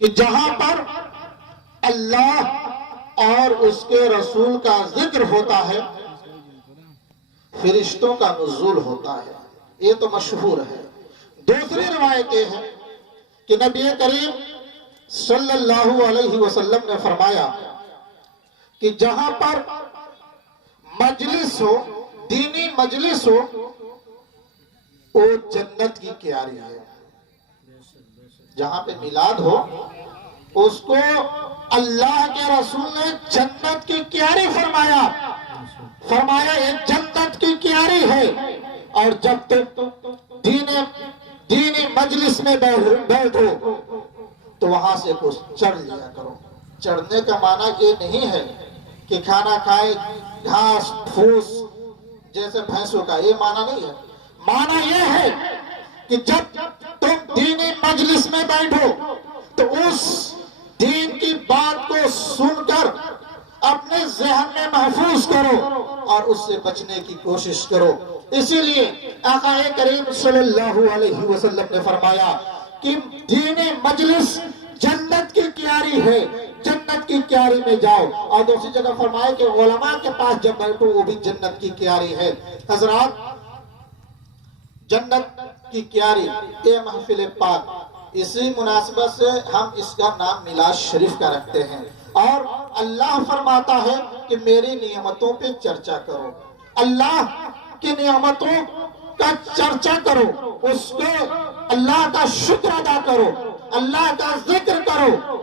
کہ جہاں پر اللہ اور اس کے رسول کا ذکر ہوتا ہے فرشتوں کا نزول ہوتا ہے، یہ تو مشہور ہے۔ دوسری روایت یہ ہے کہ نبی کریم صلی اللہ علیہ وسلم نے فرمایا کہ جہاں پر مجلس ہو، دینی مجلس ہو، وہ جنت کی کیاری ہے۔ جہاں پہ میلاد ہو اس کو اللہ کے رسول نے جنت کی کیاری فرمایا یہ جنت کی کیاری ہے۔ اور جب تک دینی مجلس میں بیٹھو تو وہاں سے کچھ چڑھ لیا کرو۔ چڑھنے کا معنی یہ نہیں ہے کہ کھانا کھائے گھاس پھوس جیسے بھینسوں کا، یہ معنی نہیں ہے۔ معنی یہ ہے کہ جب تم دینی مجلس میں بیٹھو تو اس دین کی بات کو سن کر اپنے ذہن میں محفوظ کرو اور اس سے بچنے کی کوشش کرو۔ اسی لیے آقا کریم صلی اللہ علیہ وسلم نے فرمایا کہ دینی مجلس جنت کی کیاری ہے، جنت کی کیاری میں جاؤ۔ اور دوسری جگہ فرمایا کہ علماء کے پاس جب بیٹھو وہ بھی جنت کی کیاری ہے۔ حضرات، جنت کی کیاری اے محفل پاک، اسی مناسبت سے ہم اس کا نام میلاد شریف کا رکھتے ہیں۔ اور اللہ فرماتا ہے کہ میری نعمتوں پہ چرچا کرو، اللہ کی نعمتوں کا چرچا کرو، اس کو اللہ کا شکر ادا کرو، اللہ کا ذکر کرو۔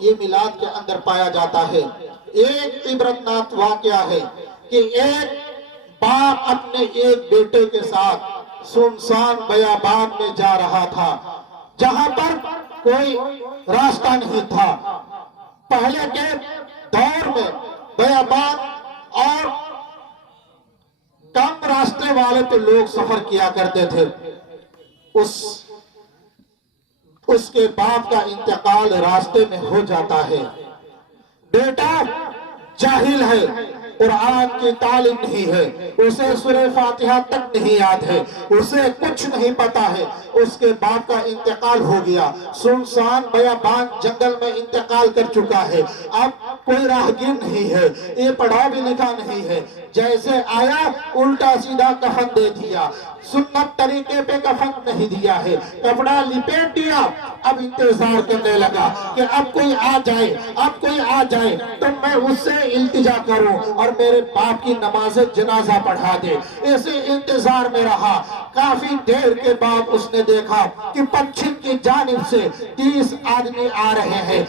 یہ میلاد کے اندر پایا جاتا ہے۔ ایک عبرتناک واقعہ ہے کہ ایک باپ اپنے ایک بیٹے کے ساتھ سنسان بیابان میں جا رہا تھا، جہاں پر کوئی راستہ نہیں تھا۔ پہلے کے دور میں بیابان اور کم راستے والے پہ لوگ سفر کیا کرتے تھے۔ اس کے باپ کا انتقال راستے میں ہو جاتا ہے۔ بیٹا جاہل ہے، قرآن کی تعلیم نہیں ہے، اسے سورہ فاتحہ تک نہیں یاد ہے، اسے کچھ نہیں پتا ہے۔ اس کے باپ کا انتقال ہو گیا، سنسان بیابان جنگل میں انتقال کر چکا ہے۔ اب کوئی راہگیر نہیں ہے، یہ پڑھا بھی لکھا نہیں ہے۔ جیسے آیا الٹا سیدھا کفن دے دیا، سنت طریقے پہ کفن نہیں دیا ہے، کپڑا لپیٹ دیا۔ اب انتظار کرنے لگا کہ اب کوئی آ جائے، اب کوئی آ جائے تو میں اس سے التجا کروں اور میرے باپ کی نماز جنازہ پڑھا دے۔ اسی انتظار میں رہا۔ کافی دیر کے بعد اس نے دیکھا کہ پچھم کی جانب سے 30 آدمی آ رہے ہیں۔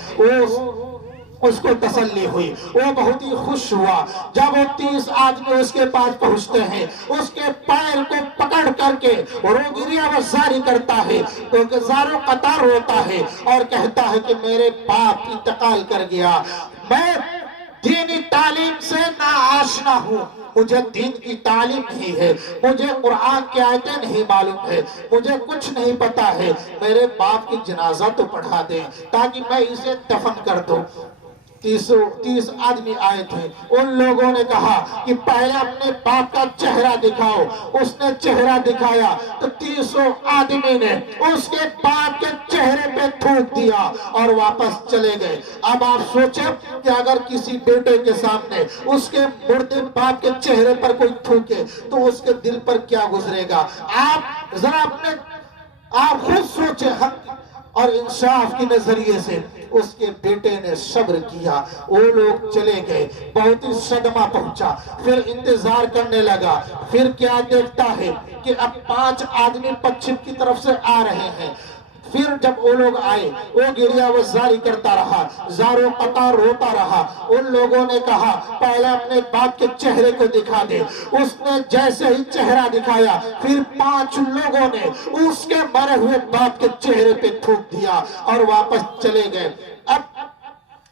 اس کو تسلی ہوئی، وہ بہت ہی خوش ہوا۔ جب وہ 30 آدمی اس کے پاس پہنچتے ہیں، اس کے پیر کو پکڑ کر کے روگریہ وزاری کرتا ہے، تو زارو قطار روتا ہے اور کہتا ہے کہ میرے باپ انتقال کر گیا، میں دینی تعلیم سے ناآشنا ہوں، مجھے دین کی تعلیم نہیں ہے، مجھے قرآن کی آیتیں نہیں معلوم ہے، مجھے کچھ نہیں پتا ہے، میرے باپ کی جنازہ تو پڑھا دیں تاکہ میں اسے دفن کر دوں۔ 30 آدمی آئے تھے۔ ان لوگوں نے کہا کہ پہلے اپنے باپ کا چہرہ دکھاؤ۔ اس نے چہرہ دکھایا تو 30 آدمی نے اس کے باپ کے چہرے پہ تھوک دیا اور واپس چلے گئے۔ اب آپ سوچیں کہ اگر کسی بیٹے کے سامنے اس کے مردے باپ کے چہرے پر کوئی تھوکے تو اس کے دل پر کیا گزرے گا؟ آپ ذرا آپ خود سوچیں۔ اور انصاف کی نظریے سے اس کے بیٹے نے صبر کیا، وہ لوگ چلے گئے، بہت ہی صدمہ پہنچا۔ پھر انتظار کرنے لگا، پھر کیا دیکھتا ہے کہ اب 5 آدمی پچھم کی طرف سے آ رہے ہیں۔ پھر جب وہ لوگ آئے، وہ گریہ وزاری کرتا رہا، زارو قطار روتا رہا۔ ان لوگوں نے کہا پہلے اپنے باپ کے چہرے کو دکھا دے۔ اس نے جیسے ہی چہرہ دکھایا، پھر 5 لوگوں نے اس کے مرے ہوئے باپ کے چہرے پہ تھوک دیا اور واپس چلے گئے۔ اب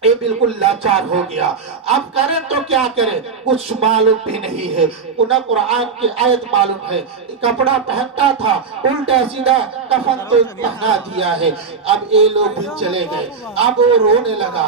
یہ بالکل لاچار ہو گیا، اب کریں تو کیا کریں، کچھ معلوم بھی نہیں ہے۔ انہیں قرآن کی آیت معلوم ہے، کپڑا پہنتا تھا، الٹا سیدھا کفن تو پہنا دیا ہے۔ اب یہ لوگ بھی چلے گئے۔ اب وہ رونے لگا،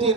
3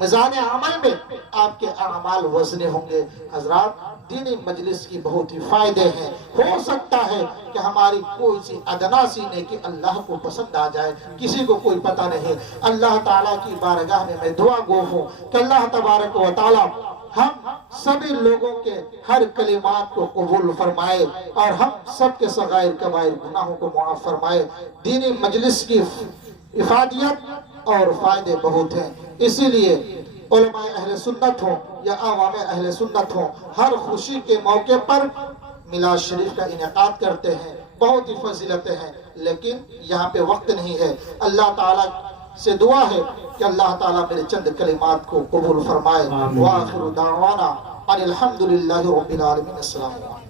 میزان عمل میں آپ کے اعمال وزنے ہوں گے۔ حضرات دینی مجلس کی بہت ہی فائدے ہیں۔ ہو سکتا ہے کہ ہماری کوئی سی ادنا سی نیکی اللہ کو پسند آ جائے، کسی کو کوئی پتہ نہیں۔ اللہ تعالیٰ کی بارگاہ میں دعا گو ہوں کہ اللہ تبارک و تعالیٰ ہم سبھی لوگوں کے ہر کلمات کو قبول فرمائے اور ہم سب کے صغائر کبائر گناہوں کو معاف فرمائے۔ دینی مجلس کی افادیت اور فائدے بہت ہیں، اسی لیے علماء اہل سنت ہوں یا عوام اہل سنت ہوں، ہر خوشی کے موقع پر میلاد شریف کا انعقاد کرتے ہیں، بہت ہی فضیلتیں ہیں، لیکن یہاں پہ وقت نہیں ہے۔ اللہ تعالیٰ سے دعا ہے کہ اللہ تعالیٰ میرے چند کلمات کو قبول فرمائے۔ وآخر دعوانا ان الحمدللہ رب العالمین۔ السلام علیکم۔